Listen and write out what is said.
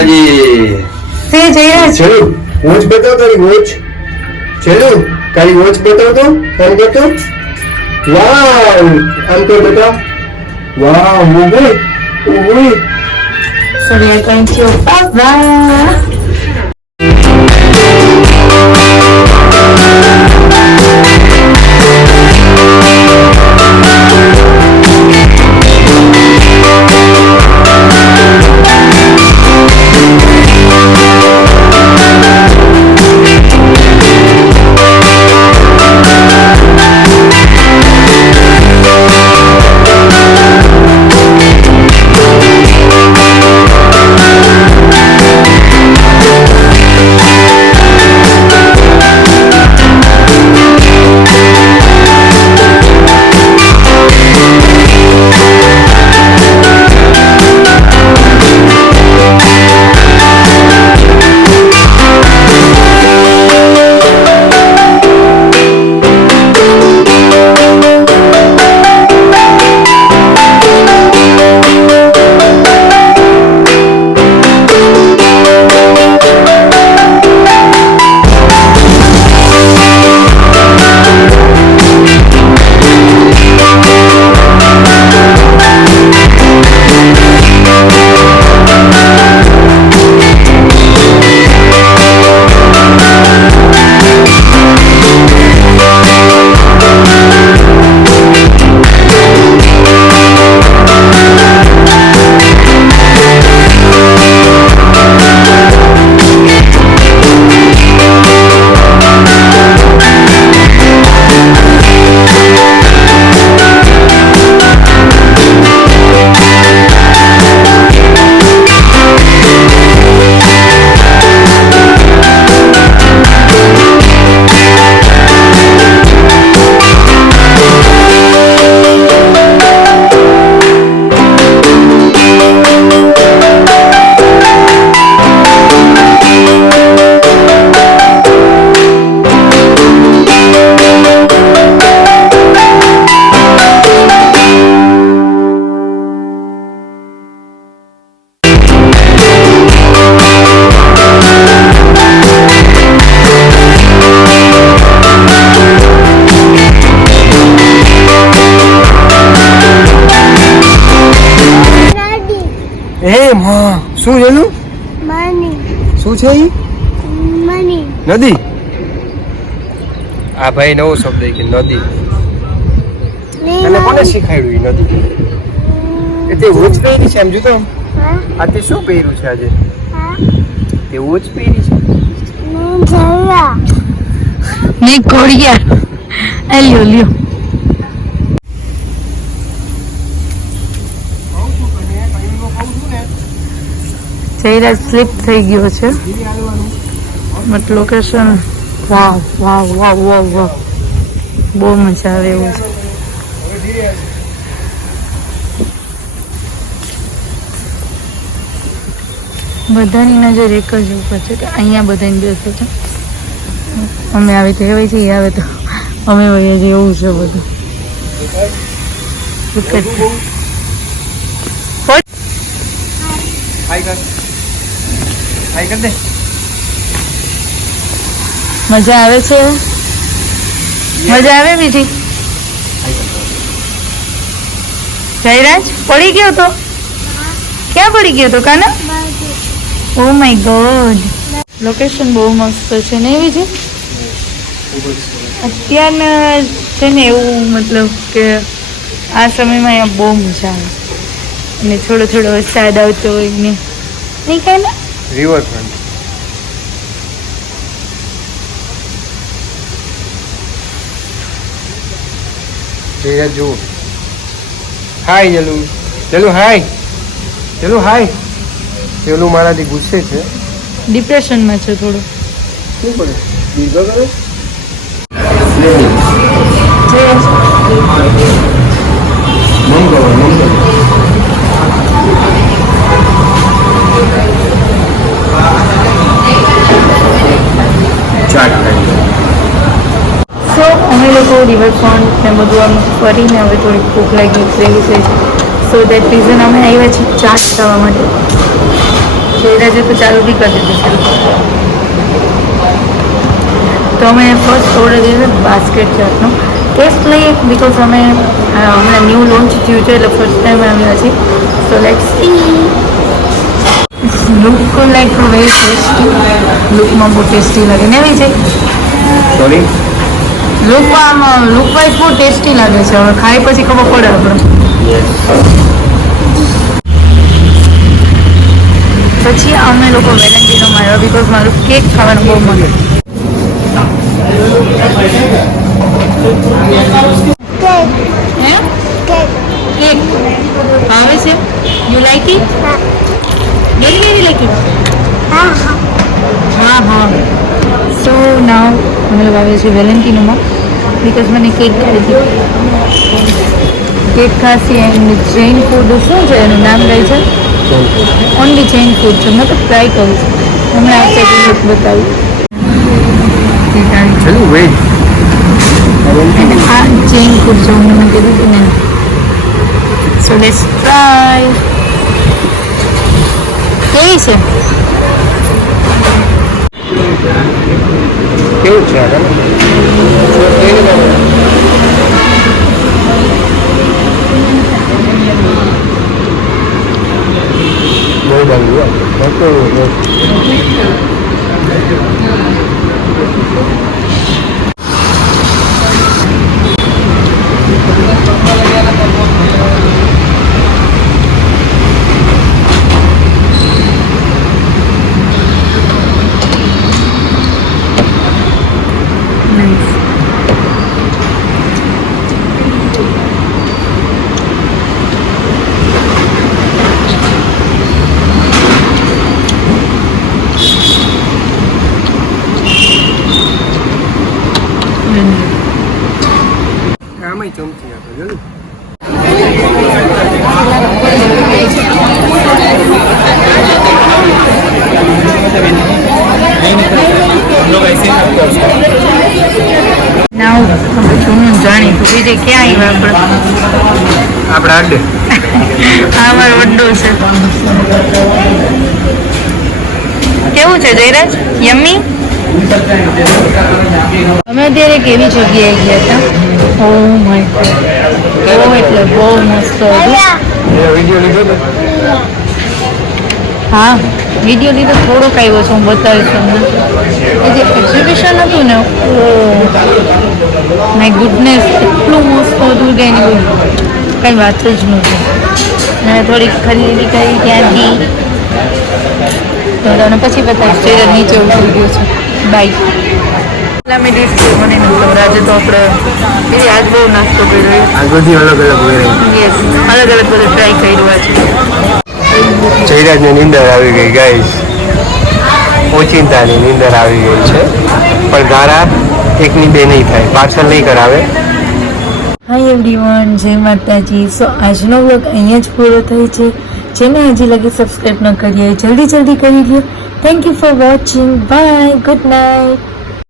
માતાજી તે જઈ રહ્યા છે. ચલો વોચ બતાવ તારી વોચ. ચલો તારી વોચ બતાવ તો આમ કરતો. વાવ આમ કર બેટા. વાવ મોગલ ઓય So we are going to Baba. શું એનું મની શું છે ઈ મની નદી. આ ભાઈ નવો શબ્દ કે નદી. અને કોને શીખવાડ્યું ઈ નદી? એ તે વોચ પહેરી છે આમ જોતો. આ તે શું પહેર્યું છે આજે? તે વોચ પહેરી છે. ને કોડિયા એ લ્યો લ્યો. જયરાજ સ્લીપ થઈ ગયો છે. બટ લોકેશન વાવ વાવ વાવ વાવ વાવ બહુ મજા આવે એવું છે. બધાની નજર એક જ ઉપર છે કે અહીંયા બધાને બેસે છે. અમે આવી તો એવાય છીએ, આવે તો અમે વહીએ છીએ, એવું છે બધું. હાઈ કર દે. મજા આવે છે, મજા આવે બીજી. જયરાજ પડી ગયો તો? ક્યાં પડી ગયો તો Kana? Oh my god. Location બહુ મસ્ત છે ને એવી છે. અત્યારના છે ને એવું મતલબ કે આ સમયમાં અહીંયા બહુ મજા આવે અને થોડો થોડો વરસાદ આવતો હોય ને નહીં કાના? રિવરફ્રન્ટ. જયરાજ જુઓ. હાય જલુ. જલુ હાય. જલુ હાય. જલુ મારાથી ગુસ્સે છે. ડિપ્રેશનમાં છે થોડું. શું કરે? બીજો કરે? મંગળ મંગળ. ચાટ ખાઈ. સો અમે લોકો રિવરફ્રન્ટ ને બધું આમ ફરીને હવે થોડીક ભૂખ લાગી છે. સો દેટ રીઝન અમે આવ્યા છીએ ચાટ ખાવા માટે. જે જયરાજે તો ચાલુ બી કરી દીધું. તો અમે ફર્સ્ટ ઓર્ડર દીધો બાસ્કેટ ચાટનો. ટેસ્ટ લઈએ બિકોઝ અમે હમણાં ન્યૂ લોન્ચ થયું છે એટલે ફર્સ્ટ ટાઈમ આવ્યા છીએ. So let's see. Look like very tasty. લુકમાં બહુ ટેસ્ટી લાગે ને એવી છે. સોરી લુક વાઇઝ બહુ ટેસ્ટી લાગે છે. હવે ખાઈ પછી ખબર પડે આપણે. પછી અમે લોકો વેલેન્ટિનો માર્યો બિકોઝ મારું કેક ખાવાનું બહુ મન. Cake. હે Cake. કેક આવે છે. You like it? Very very like it. હા હા. સો નાવ અમે લોકો આવ્યા છીએ વેલેન્ટિનોમાં બિકોઝ મને કેક ખાધી. કેક ખાસી એન્ડ જૈન ફૂડ શું છે એનું નામ રહે છે? ઓનલી જૈન ફૂડ છે. મેં તો ટ્રાય કર્યું છે. હમણાં આવશે લુક બતાવ્યું. ચલો વેજ આ જૈન ફૂડ છે મને કીધું હતું ને. So let's try. કેવી છે? કેવું છે આ બહુ ડાલું આમાંય ચમચી આપે જોયું. નાવ જૂનું જાણી બીજે ક્યાં આવ્યા આપણે? આપણે આડે આ અમારો વડો છે. કેવું છે જયરાજ? યમ્મી. અમે અત્યારે કેવી જગ્યાએ ગયા હતા? ઓ માય ગોડ, બહુ એટલે બહુ મસ્ત હતું. વિડીયો લીધો તો હા વિડીયો લીધો થોડોક આવ્યો છે. હું બતાવીશ તમને. એ જે એક્ઝિબિશન હતું ને, ઓ માય ગુડનેસ, એટલું મસ્ત હતું કે એની કંઈ વાત જ નહોતી. અને થોડીક ખરીદી કરી ત્યાંથી. તો તમને પછી બતાવીશ. ચહેરા નીચે ઉતરી ગયું છે. બાય. મેં ડીશ મને નથી આજે તો આપણે આજ બહુ નાસ્તો કર્યો. આ બધી અલગ અલગ વેરાયટી. યસ, અલગ અલગ બધું ટ્રાય કર્યું છે. જયરાજની નીંદર આવી ગઈ ગાઈસ. ઓચિંતાની નીંદર આવી ગઈ છે. પણ ગારા એકની બે નહીં થાય, પાર્સલ નહીં કરાવે. હાય એવરીવન, જય માતાજી. સો આજનો વ્લોગ અહીંયા જ પૂરો થાય છે. જેને હજી લગી સબસ્ક્રાઈબ ન કરી હોય જલ્દી કરી લ્યો. Thank you for watching. Bye, good night.